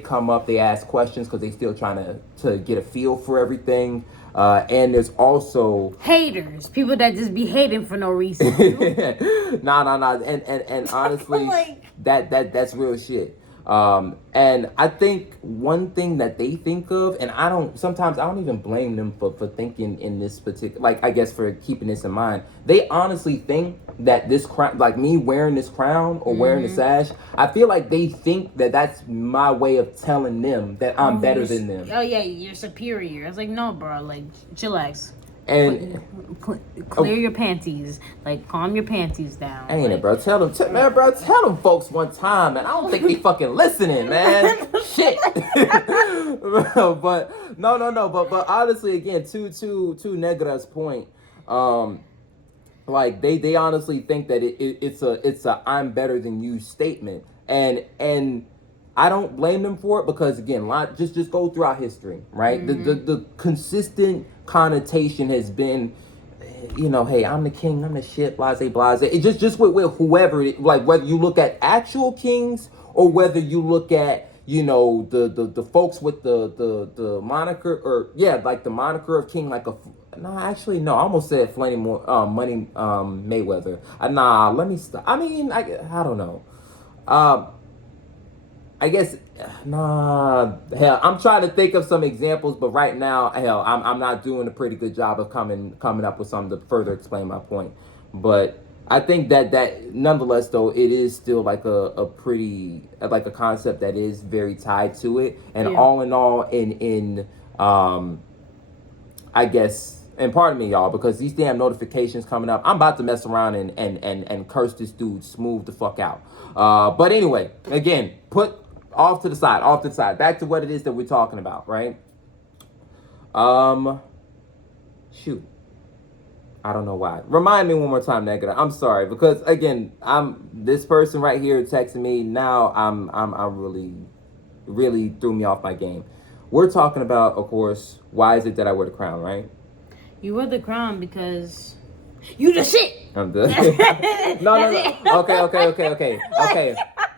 come up, they ask questions because they still trying to get a feel for everything. And there's also haters, people that just be hating for no reason. nah. And honestly, like... that's real shit. And I think one thing that they think of, and sometimes I don't even blame them for thinking in this particular, like, I guess for keeping this in mind. They honestly think that this crown, like me wearing this crown or wearing the sash, I feel like they think that that's my way of telling them that I'm better than them. Oh yeah, you're superior. I was like, no, bro, like, chillax. And clear your panties, like, calm your panties down. Ain't it, bro? Tell them folks one time, man. I don't think they fucking listening, man. Shit. But no. But honestly, again, to Negara's point, like they honestly think that it's a I'm better than you statement, and I don't blame them for it because again, just go throughout history, right? Mm-hmm. The consistent connotation has been, hey, I'm the king, I'm the shit, blase. It just with whoever, like whether you look at actual kings or whether you look at, the folks with the moniker, or like the moniker of king, like I almost said Money Mayweather. Let me stop. I mean, I don't know. I guess, hell, I'm trying to think of some examples, but right now, hell, I'm not doing a pretty good job of coming up with something to further explain my point. But I think that nonetheless, though, it is still like a pretty, like a concept that is very tied to it. And all in all, in I guess, and pardon me, y'all, because these damn notifications coming up, I'm about to mess around and curse this dude smooth the fuck out. But anyway, again, put off to the side. Back to what it is that we're talking about, right? Shoot. I don't know why. Remind me one more time, Negative. I'm sorry, because again, this person right here texting me now. I'm really threw me off my game. We're talking about, of course, why is it that I wear the crown, right? You wear the crown because you the shit. I'm done. No.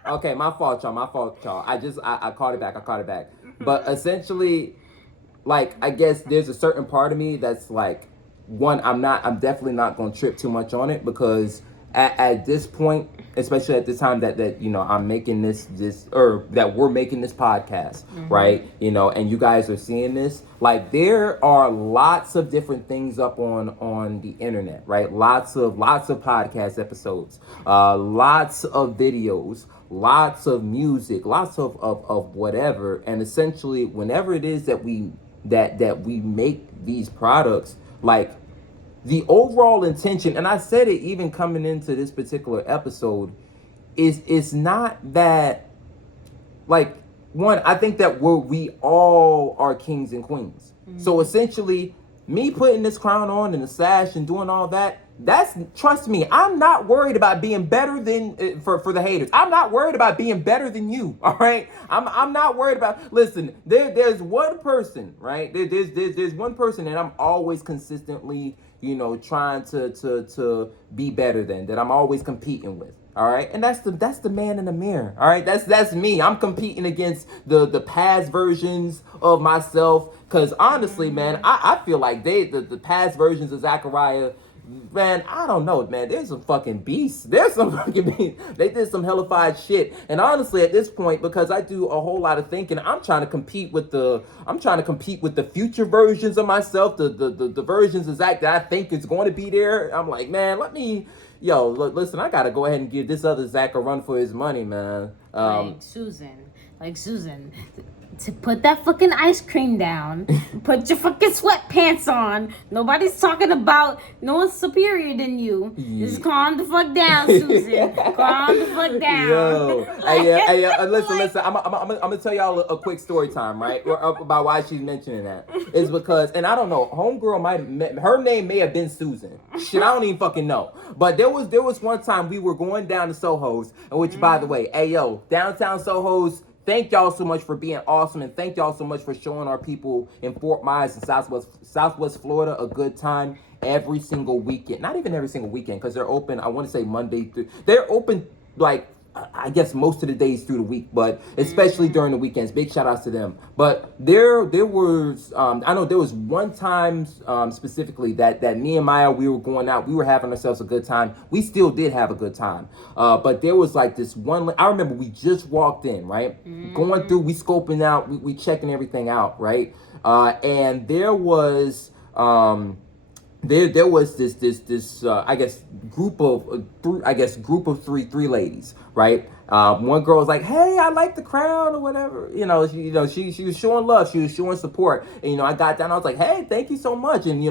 Okay. My fault, y'all. I caught it back. But essentially, like, I guess there's a certain part of me that's like, I'm definitely not going to trip too much on it because at this point, especially at the time that I'm making this or that we're making this podcast, mm-hmm. right? And you guys are seeing this, like there are lots of different things up on the internet, right? Lots of podcast episodes, lots of videos, lots of music, lots of whatever. And essentially, whenever it is that we make these products, like the overall intention, and I said it even coming into this particular episode, is not that, like, one, I think that we all are kings and queens. Mm-hmm. So essentially, me putting this crown on and the sash and doing all that, trust me, I'm not worried about being better than, for the haters. I'm not worried about being better than you, all right? I'm not worried about, listen, there's one person, right? There's one person that I'm always consistently, trying to be better than, that I'm always competing with. All right, and that's the man in the mirror. All right, that's me. I'm competing against the past versions of myself. Cause honestly, man, I feel like the past versions of Zachariah, man, I don't know, man. There's some fucking beasts. There's some fucking beasts. They did some hellified shit. And honestly, at this point, because I do a whole lot of thinking, I'm trying to compete with the future versions of myself, the versions of Zach that I think is going to be there. I'm like, man, listen, I gotta go ahead and give this other Zach a run for his money, man. Like Susan, to put that fucking ice cream down, put your fucking sweatpants on. Nobody's talking about no one's superior than you. Yeah. Just calm the fuck down, Susan. Calm the fuck down. Yo, hey, listen. I'm gonna tell y'all a quick story time, right? About why she's mentioning that. It's because, and I don't know, homegirl her name may have been Susan. Shit, I don't even fucking know. But there was one time we were going down to Soho's, which, by the way, downtown Soho's. Thank y'all so much for being awesome, and thank y'all so much for showing our people in Fort Myers and Southwest Florida a good time every single weekend. Not even every single weekend, because they're open, I want to say Monday through. They're open like I guess most of the days through the week, but especially during the weekends. Big shout outs to them. But there was I know there was one time specifically that me and Maya, we were going out, we were having ourselves a good time. We still did have a good time. But there was like this one. I remember we just walked in, right, going through, we scoping out, we checking everything out, right, and there was there was this I guess group of three ladies, right? One girl was like, "Hey, I like the crown," or whatever. She was showing love, she was showing support. And I got down, I was like, "Hey, thank you so much." And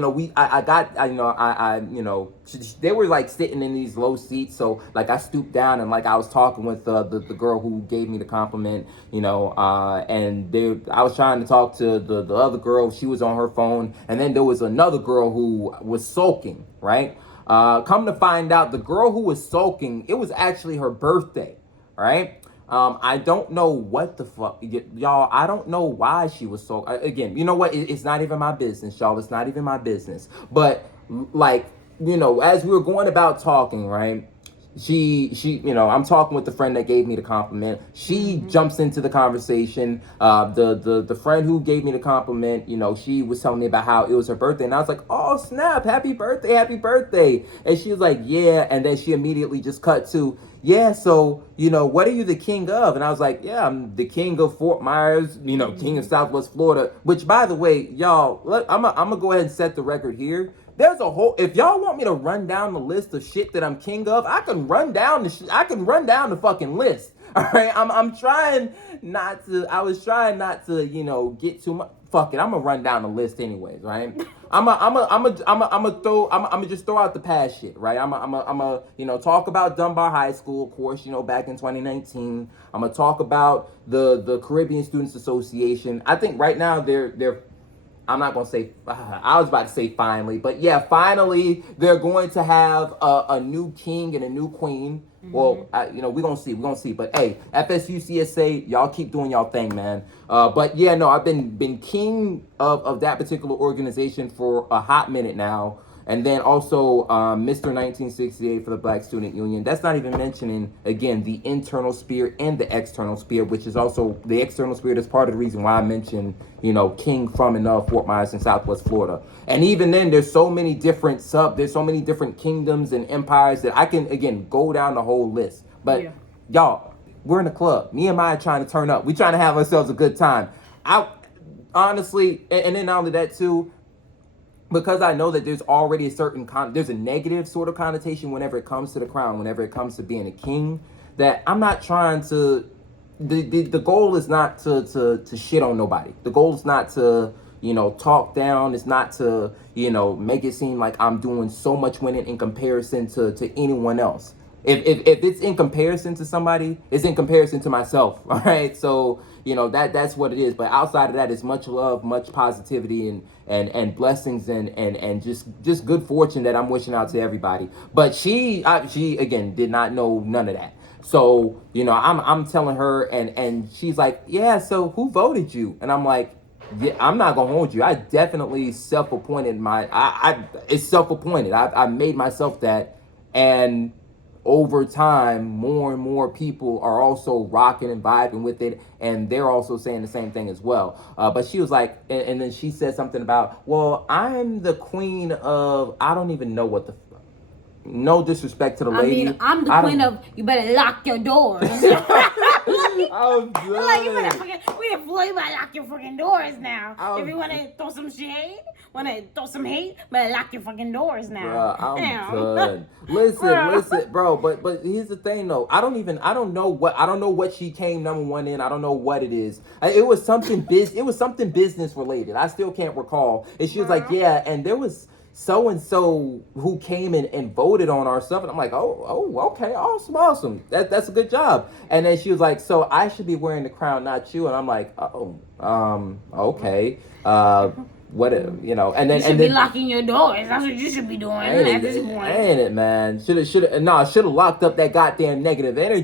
they were like sitting in these low seats, so like I stooped down and like I was talking with the girl who gave me the compliment, and I was trying to talk to the other girl. She was on her phone, and then there was another girl who was sulking, right? Come to find out, the girl who was sulking, it was actually her birthday, right? I don't know what the fuck, y'all. I don't know why she was so. Again, you know what? It's not even my business, y'all. It's not even my business. But like, as we were going about talking, right? I'm talking with the friend that gave me the compliment. She jumps into the conversation. The friend who gave me the compliment, she was telling me about how it was her birthday, and I was like, "Oh snap, happy birthday, happy birthday!" And she was like, "Yeah," and then she immediately just cut to, "Yeah, so what are you the king of?" And I was like, "Yeah, I'm the king of Fort Myers, king of Southwest Florida." Which, by the way, y'all, I'm gonna go ahead and set the record here. There's a whole. If y'all want me to run down the list of shit that I'm king of, I can run down the fucking list. All right, I'm trying not to. I was trying not to, get too much. Fuck it, I'm gonna run down the list anyways, right? I'm gonna just throw out the past shit, right? I'm gonna talk about Dunbar High School, of course, back in 2019. I'm gonna talk about the Caribbean Students Association. I think right now they're I'm not gonna say. I was about to say finally, but yeah, finally they're going to have a new king and a new queen. Well, we're gonna see. We're gonna see. But hey, FSUCSA, y'all keep doing y'all thing, man. But yeah, no, I've been king of that particular organization for a hot minute now. And then also Mr. 1968 for the Black Student Union. That's not even mentioning, again, the internal spirit and the external spirit, which is also, the external spirit is part of the reason why I mentioned, king from and of Fort Myers in Southwest Florida. And even then, there's so many different kingdoms and empires that I can, again, go down the whole list. But y'all, we're in a club. Me and Maya trying to turn up. We trying to have ourselves a good time. I honestly, and then not only that too, because I know that there's already there's a negative sort of connotation whenever it comes to the crown, whenever it comes to being a king, that I'm not trying to, the goal is not to shit on nobody. The goal is not to, talk down. It's not to, make it seem like I'm doing so much winning in comparison to anyone else. If it's in comparison to somebody, it's in comparison to myself. All right. So, that's what it is. But outside of that, it's much love, much positivity and blessings and just good fortune that I'm wishing out to everybody. But she again did not know none of that. So, I'm telling her and she's like, "Yeah, so who voted you?" And I'm like, "Yeah, I'm not gonna hold you. I definitely self-appointed it's self-appointed. I made myself that, and over time, more and more people are also rocking and vibing with it, and they're also saying the same thing as well." But she was like, and then she said something about, "Well, I'm the queen of," I don't even know what the. No disrespect to the lady. I'm the queen of. You better lock your doors. I'm good. Like, you better lock your fucking doors now. If you want to throw some shade, want to throw some hate, better lock your fucking doors now. Bruh, I'm good. Listen, bro. But here's the thing, though. I don't know what she came number one in. I don't know what it is. It was something business related. I still can't recall. And she was like, "Yeah," and there was so and so who came in and voted on our stuff, and I'm like, oh, okay, awesome. That's a good job. And then she was like, "So I should be wearing the crown, not you." And I'm like, okay. What and then you should be locking your doors. That's what you should be doing at this point. Ain't it, man? Should have locked up that goddamn negative energy.